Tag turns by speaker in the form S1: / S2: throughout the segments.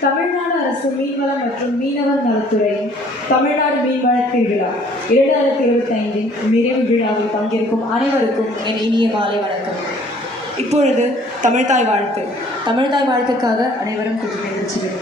S1: தமிழ்நாடு அரசு மீன்வளம் மற்றும் மீனவர் நலத்துறை தமிழ்நாடு மீன்வள திருவிழா இரண்டாயிரத்தி இருபத்தி ஐந்தின் நிறைவு விழாவில் பங்கேற்கும் அனைவருக்கும் என் இனிய மாலை வணக்கம். இப்பொழுது தமிழ்தாய் வாழ்த்து. தமிழ்தாய் வாழ்த்துக்காக அனைவரும் கொஞ்சம் நிகழ்ச்சிகள்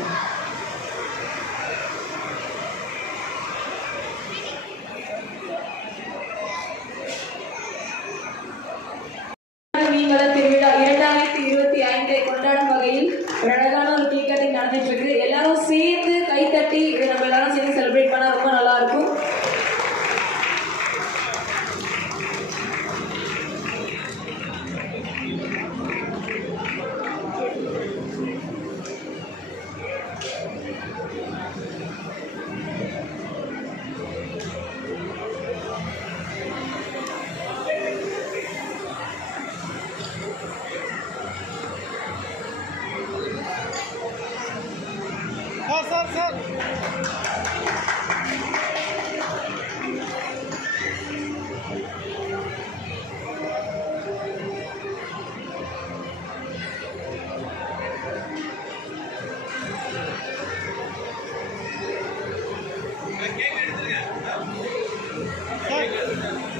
S1: இரண்டாம்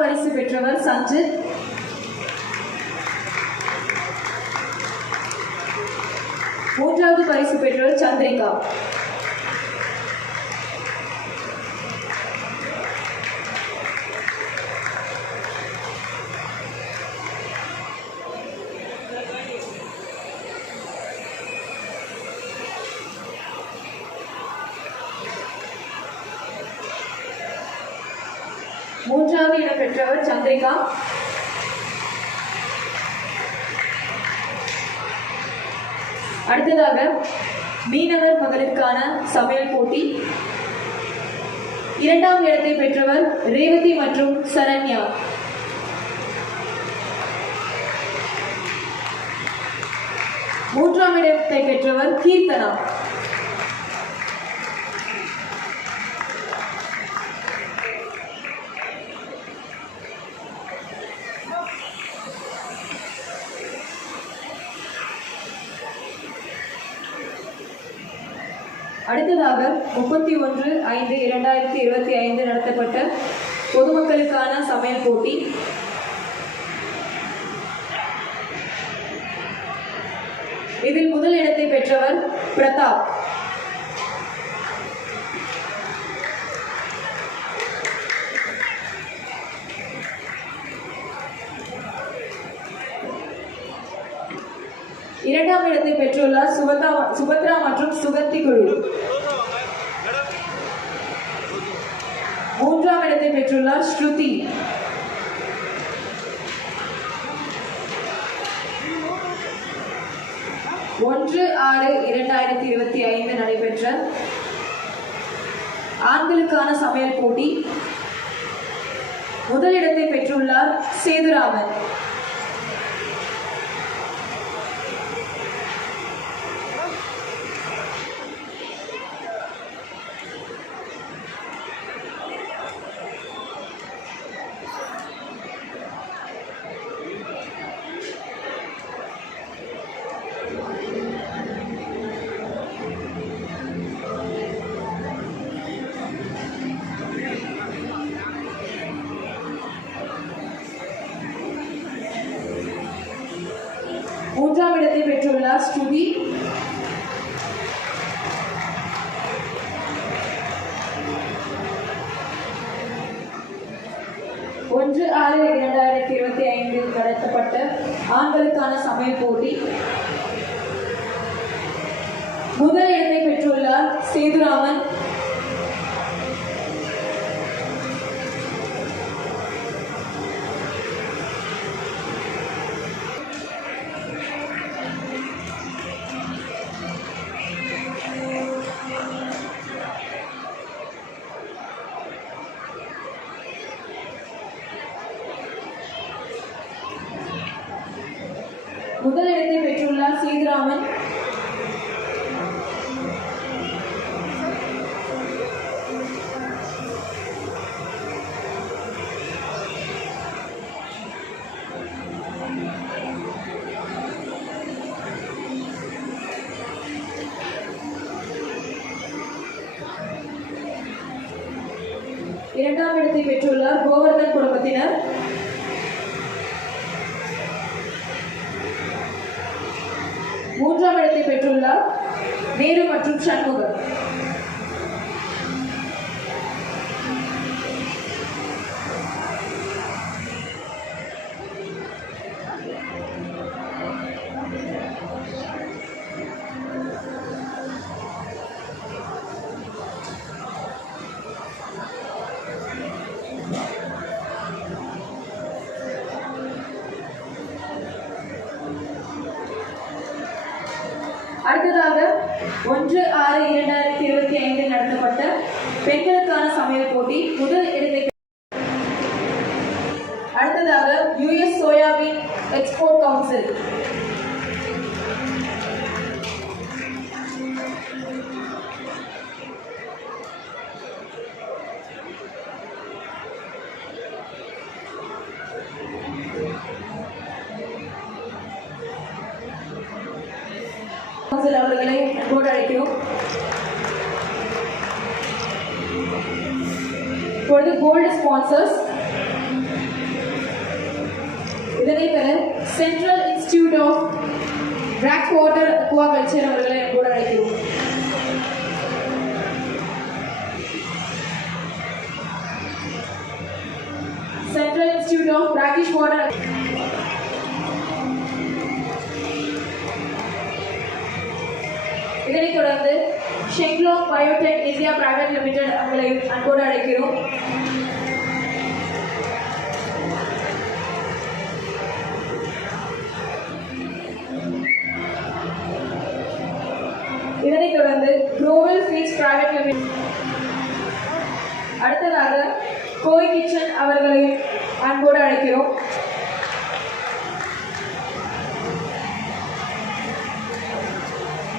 S1: பரிசு பெற்றவர் சஞ்சித். மூன்றாவது பரிசு பெற்றவர் சந்திரிகா மூன்றாவது இடம் பெற்றவர் சந்திரிகா அடுத்ததாக மீனவர் மகளிருக்கான சமையல் போட்டி. இரண்டாம் இடத்தை பெற்றவர் ரேவதி மற்றும் சரண்யா. மூன்றாம் இடத்தை பெற்றவர் கீர்த்தனா அடுத்ததாக முப்பத்தி ஒன்று ஐந்து இரண்டாயிரத்தி இருபத்தி ஐந்து நடத்தப்பட்ட பொதுமக்களுக்கான சமையல் போட்டி. இதில் முதல் இடத்தை பெற்றவர் பிரதாப். இரண்டாம் இடத்தை பெற்றுள்ளார் சுபத்ரா சுபத்ரா மற்றும் சுகந்தி குழு மூன்றாம் இடத்தை ஸ்ருதி ஒன்று ஆறு இரண்டாயிரத்தி இருபத்தி ஐந்து நடைபெற்ற ஆண்களுக்கான சமையல் போட்டி. முதலிடத்தை பெற்றுள்ளார் சேதுராமன். மூன்றாம் இடத்தை பெற்றுள்ளார் நேரு மற்றும் சண்முகம் அவர்களை அன்போடு அழைக்கிறோம் இப்பொழுது கோல்டு ஸ்பான்சர்ஸ் இதனை பெற central institute of brackish water aqua culture அவர்களை அன்போடு அழைக்கிறோம் central institute of brackish water biotech India private limited உங்களை அன்போடு அழைக்கிறோம் இதனைத் தொடர்ந்து குளோபல் ஃபீட்ஸ் பிரைவேட் லிமிடெட் அடுத்ததாக கோய் கிச்சன் அவர்களை அன்போடு அழைக்கிறோம்.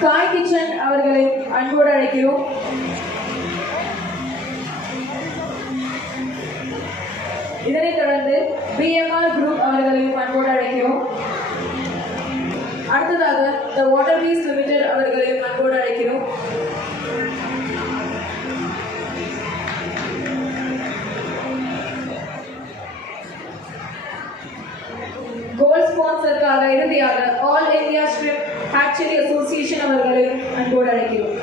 S1: காய் கிச்சன் அவர்களை அன்போடு அழைக்கிறோம். இதனைத் தொடர்ந்து பிஎம்ஆர் குரூப் அவர்களையும் அன்போடு அழைக்கிறோம். அடுத்ததாக த வாட்டர் பீஸ் லிமிடெட் அவர்களையும் அன்போடு அழைக்கிறோம். கோல்ட் ஸ்பான்சருக்காக இறுதியாக all India shrimp hatchery association அவர்களை அன்போடு அழைக்கிறோம்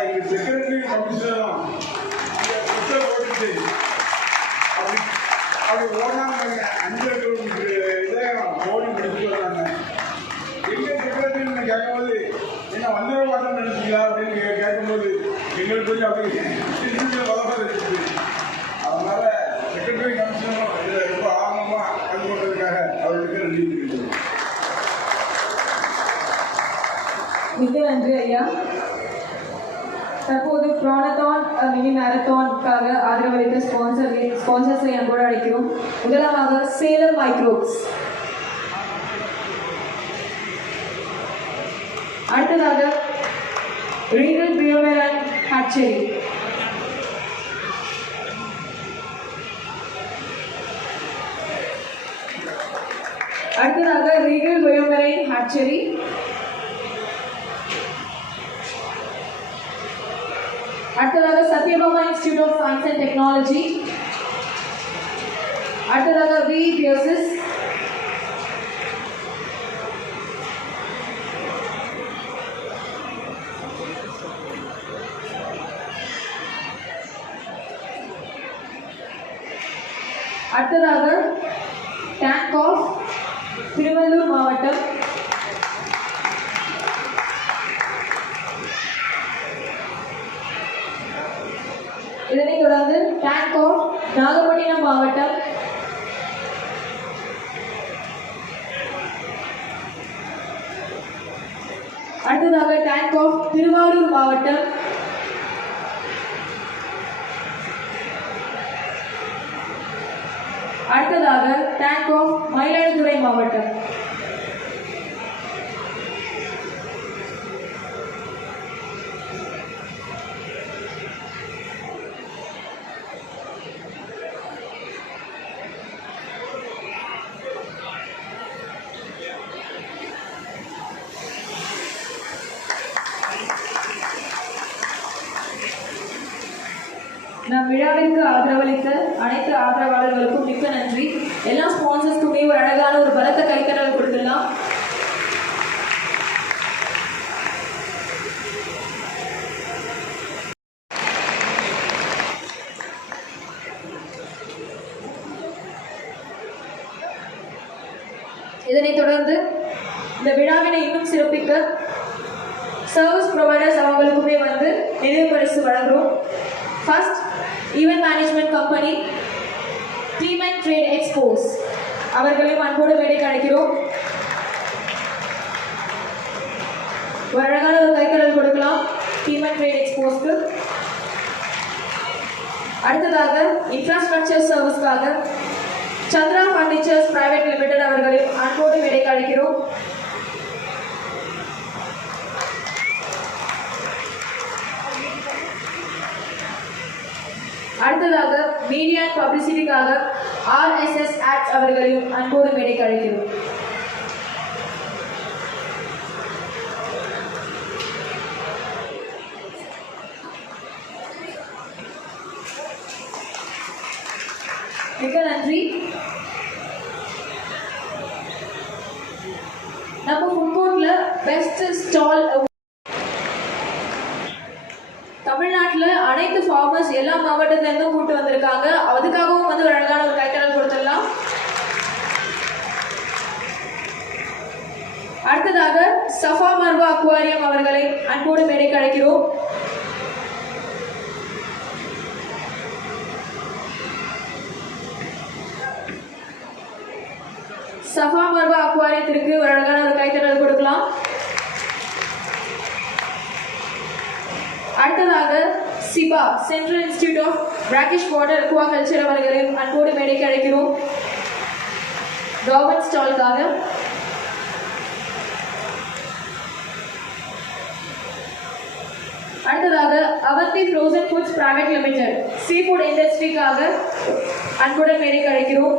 S2: ஆனால் எங்கள் செக்ரட்டரி கமிஷனரும் புத்தகம் போட்டுட்டு அப்படி அப்படி ஓடாமல் அஞ்சல் இதை ஓடி முடிச்சுட்டு வந்தாங்க. எங்க செக்ரட்டரின்னு கேட்கும்போது என்ன வந்துட மாட்டோம்னு நினைச்சீங்களா? அப்படின்னு கேட்கும்போது எங்களுக்கு கொஞ்சம் அப்படி திருப்பி வளர்ந்து அதனால செக்ரட்டரி கமிஷனரும் இதில் ரொம்ப ஆர்வமாக கலந்து கொண்டதுக்காக அவர்களுக்கு நன்றி தெரிவிக்கிறேன்.
S1: நன்றி ஐயா. இப்போது ப்ரானத்தான் மினி மேரத்தான்காக ஆதரவளித்த ஸ்பான்சர் ஸ்பான்சர்ஸை அன்போடு அழைக்கிறோம். முதலாவது சேலம் மைக்ரோப்ஸ் அடுத்ததாக ரீகல் பியோமெரன் ஹாச்சரி அடுத்ததாக Regal biomarine hatchery அடுத்ததாக Sathyabama institute of science and technology அடுத்ததாக வி பியோசிஸ் நாகப்பட்டினம் மாவட்டம் அடுத்ததாக டேங்க் ஆஃப் திருவாரூர் மாவட்டம். அடுத்ததாக டேங்க் ஆஃப் மயிலாடுதுறை மாவட்டம் நம் விழாவிற்கு ஆதரவளித்த அனைத்து ஆதரவாளர்களுக்கும் மிக்க நன்றி எல்லா ஸ்பான்சர்ஸ்க்குமே ஒரு அழகான ஒரு பலத்த கைத்தறல் கொடுத்துடலாம் இதனைத் தொடர்ந்து இந்த விழாவினை இன்னும் சிறப்பிக்க சர்வீஸ் ப்ரொவைடர்ஸ் அவங்களுக்குமே வந்து நினைவு பரிசு வழங்குறோம் first event management company team and trade expos அவர்களையும் அன்போடு மேடைக்கு அழைக்கிறோம் ஒரு அழகான ஒரு கைத்தறல் கொடுக்கலாம் டீம் அண்ட் ட்ரேட் எக்ஸ்போஸ்க்கு அடுத்ததாக இன்ஃப்ராஸ்ட்ரக்சர் சர்வீஸ்க்காக சந்திரா ஃபர்னிச்சர்ஸ் பிரைவேட் லிமிடெட் அவர்களையும் அன்போடு மேடைக்கு அழைக்கிறோம் அடுத்ததாக மீடியா பப்ளிசிட்டிக்காக ஆர்எஸ்எஸ் ஆக்ட் அவர்களையும் அன்போடு மேடைக்கு அழைக்கிறோம் மிக நன்றி நம்ம ஃபுட் கோர்ட்ல பெஸ்ட் ஸ்டால் தமிழ்நாட்டுல அனைத்து ஃபார்மர்ஸ் எல்லா மாவட்டத்துல இருந்தும் கூட்டு வந்திருக்காங்க அதுக்காகவும் வந்து ஒரு அழகான ஒரு கைத்தறல் கொடுத்துடலாம் அடுத்ததாக சஃபா மர்வா அக்வாரியம் அவர்களை அன்போடு மேடைக்கு அழைக்கிறோம் சஃபா மர்வா அக்வாரியத்திற்கு ஒரு அழகான ஒரு கைத்தடல் கொடுக்கலாம். அடுத்ததாக CIBA central institute of brackish water aqua culture அவர்களின் அன்போடு மேடைக்கு அழைக்கிறோம் கவர்மெண்ட் ஸ்டாலுக்காக அடுத்ததாக Avanti frozen foods private limited sea food இண்டஸ்ட்ரிக்காக அன்புடன் பேரை அழைக்கிறோம்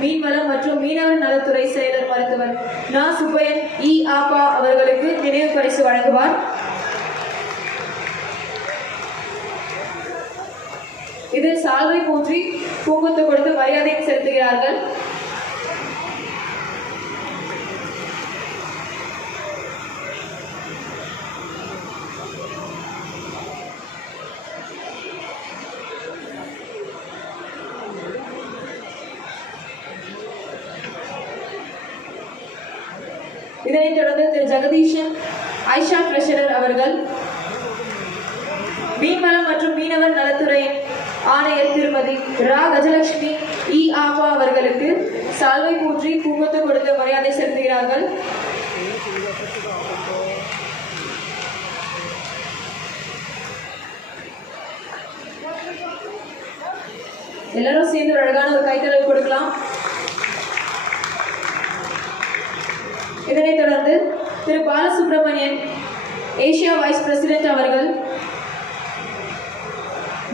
S1: மீன்வளம் மற்றும் மீனவர் நலத்துறை செயலர் மருத்துவர் நா சுப்பையன் இ ஆபா அவர்களுக்கு நினைவு பரிசு வழங்குவார் இதில் சால்வை போற்றி பூங்குத்து கொடுத்து மரியாதை செலுத்துகிறார்கள். இதனைத் தொடர்ந்து திரு ஜெகதீஷன் ஐஷா ட்ரெஷரர் அவர்கள் மீன்வளம் மற்றும் மீனவர் நலத்துறையின் ஆணையர் திருமதி ரா கஜலட்சுமி இ ஆபா அவர்களுக்கு சால்வை போற்றி பூங்கொத்து கொடுத்து மரியாதை செலுத்துகிறார்கள். எல்லாரும் சேர்ந்து ஒரு அழகான ஒரு கைத்தறல் கொடுக்கலாம். இதனைத் தொடர்ந்து திரு பாலசுப்ரமணியன் ஏசியா வைஸ் பிரசிடென்ட் அவர்கள்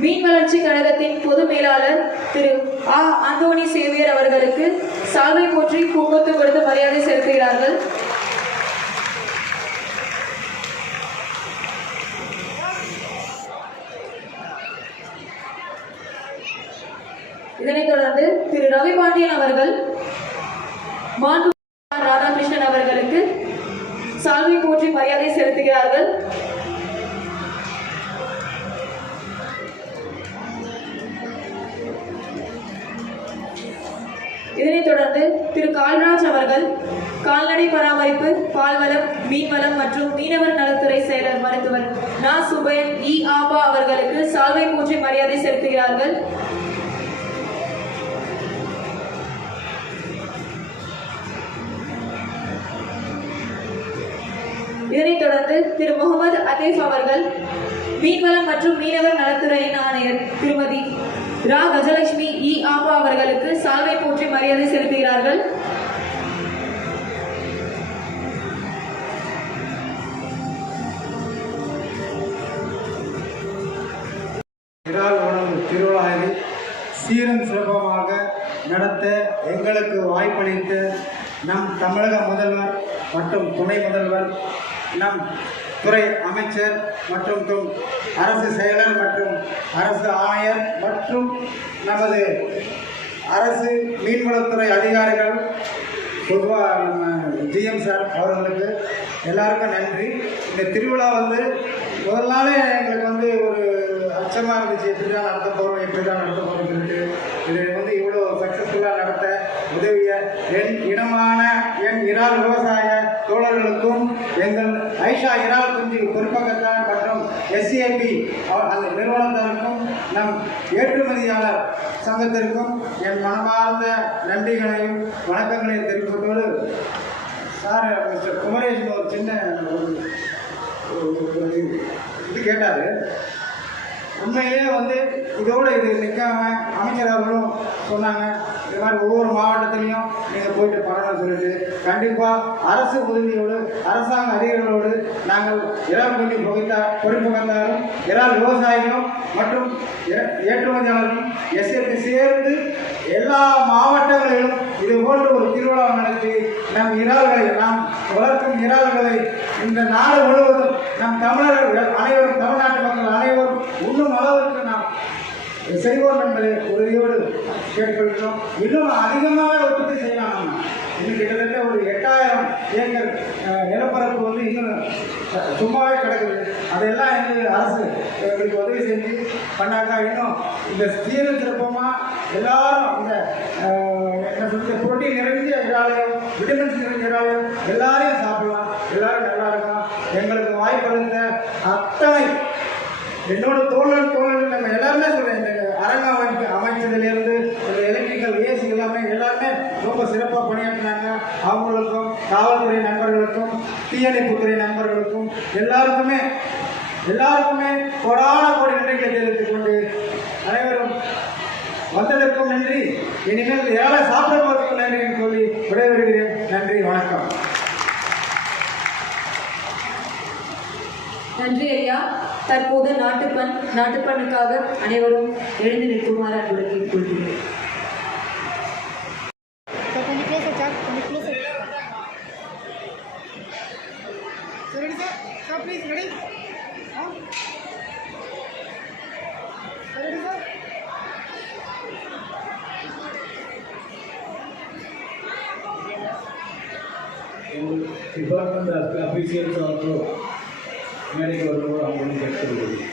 S1: மீன் வளர்ச்சி கழகத்தின் பொது மேலாளர் திரு ஆ. அந்தோணி சேவியர் அவர்களுக்கு சால்வை போற்றி பூங்கொத்து கொடுத்து மரியாதை செலுத்துகிறார்கள். இதனைத் தொடர்ந்து திரு ரவி பாண்டியன் அவர்கள் மாண்பு ராதாகிருஷ்ணன் அவர்களுக்கு சால்வை போற்றி மரியாதை செலுத்துகிறார்கள். இதனைத் தொடர்ந்து திரு கால்ராஜ் அவர்கள் கால்நடை பராமரிப்பு பால்வளம் மீன்வளம் மற்றும் மீனவர் நலத்துறை செயலர் மருத்துவர் நா. சுபையன் இ. ஆபா அவர்களுக்கு சால்வை பூஜை மரியாதை செலுத்துகிறார்கள். இதனைத் தொடர்ந்து திரு முகமது அதீப் அவர்கள் மீன்வளம் மற்றும் மீனவர் நலத்துறையின் ஆணையர் திருமதி ரா. கஜலட்சுமி இ ஆபா அவர்களுக்கு சால்வை போற்றி மரியாதை செலுத்துகிறார்கள்.
S3: திருவிழாவை சீரும் சிறப்பமாக நடத்த எங்களுக்கு வாய்ப்பளித்த நம் தமிழக முதல்வர் மற்றும் துணை முதல்வர் நம் துறை அமைச்சர் மற்றும் அரசு செயலர் மற்றும் அரசு ஆணையர் மற்றும் நமது அரசு மீன்வளத்துறை அதிகாரிகள் பொதுவாக நம்ம ஜிஎம் சார் அவர்களுக்கு எல்லாருக்கும் நன்றி. இந்த திருவிழா வந்து முதல் நாளே எங்களுக்கு வந்து ஒரு அச்சமாக இருந்துச்சு. எப்படி தான் நடத்த போகிறோம் எப்படி தான் நடத்த போகிறோம் சொல்லிட்டு. இது வந்து இவ்வளோ சக்ஸஸ்ஃபுல்லாக நடத்த உதவிய என் இனமான என் இறால் விவசாய தோழர்களுக்கும் எங்கள் ஐஷா இறால் குஞ்சு பொறுப்பகத்தார் மற்றும் எஸ்சிஐபி அந்த நிறுவனத்தாருக்கும் நம் ஏற்றுமதியாளர் சங்கத்திற்கும் என் மனமார்ந்த நன்றிகளையும் வணக்கங்களையும் தெரிவிப்பதோடு சார் மிஸ்டர் குமரேஷன் ஒரு சின்ன ஒரு இது கேட்டார். உண்மையிலேயே வந்து இதோட இது நிற்காம அமைச்சர் அவர்களும் சொன்னாங்க இது மாதிரி ஒவ்வொரு மாவட்டத்திலையும் நீங்கள் போயிட்டு பண்ணணும்னு சொல்லிட்டு கண்டிப்பாக அரசு உதவியோடு அரசாங்க அதிகாரிகளோடு நாங்கள் இறால் கொண்டு புகைத்தா பொறிப்புகத்தாரும் இறால் விவசாயிகளும் மற்றும் ஏ- ஏற்றுமதியாளர்களும் எஸ்ஏபி சேர்ந்து எல்லா மாவட்டங்களிலும் இது போன்ற ஒரு திருவிழா நடத்தி நம் இறால்களை நாம் வளர்க்கும் இறால்களை இந்த நாடு முழுவதும் நம் தமிழர்கள் அனைவரும் தமிழ்நாட்டு மக்கள் அனைவரும் உண்ணும் அளவிற்கு நாம் செய்வோம் என்பதை உறுதியோடு கேட்டுக்கொள்கிறோம். இன்னும் அதிகமாக உற்பத்தி செய்யலாம் நம்ம. இன்னும் கிட்டத்தட்ட ஒரு எட்டாயிரம் ஏக்கர் நிலப்பரப்பு வந்து இன்னும் சும்மாவே கிடக்குது. அதையெல்லாம் எங்கள் அரசு எங்களுக்கு உதவி செஞ்சு பண்ணாக்கா இன்னும் இந்த சீர திருப்பமாக எல்லாரும் இந்த கொஞ்சம் புரோட்டீன் நிறைஞ்ச இறாலையும் விட்டமின்ஸ் நிறைஞ்ச இறாலையும் எல்லாரையும் சாப்பிடலாம். எல்லாரும் நல்லா இருக்கலாம். எங்களுக்கு வாய்ப்பளித்த அத்தனை என்னோட தோழர் தோழர்கள் நம்ம எல்லாருமே சொல்றேன். இந்த அரங்கமைப்பு அமைச்சதுலேருந்து இந்த எலக்ட்ரிக்கல் ஏசி எல்லாமே எல்லாருமே ரொம்ப சிறப்பாக பணியாற்றினாங்க. அவங்களுக்கும் காவல்துறை நண்பர்களுக்கும் தீயணைப்புத்துறை நண்பர்களுக்கும் எல்லாருக்குமே எல்லாருக்குமே கொடான கோடி நன்றிகளை தெரிவித்துக் கொண்டு அனைவரும் வந்ததற்கும் நன்றி இனிமேல் ஏழை சாப்பிட போவதற்கும் நன்றி என்று சொல்லி விடைபெறுகிறேன். நன்றி வணக்கம்.
S1: நன்றி ஐயா. தற்போது நாட்டுப்பண் நாட்டுப்பண்ணுக்காக அனைவரும் எழுந்து நிற்குமாறு அன்புடன் கேட்டுக்கொள்கிறேன்.
S4: Department of officials also medical overall medical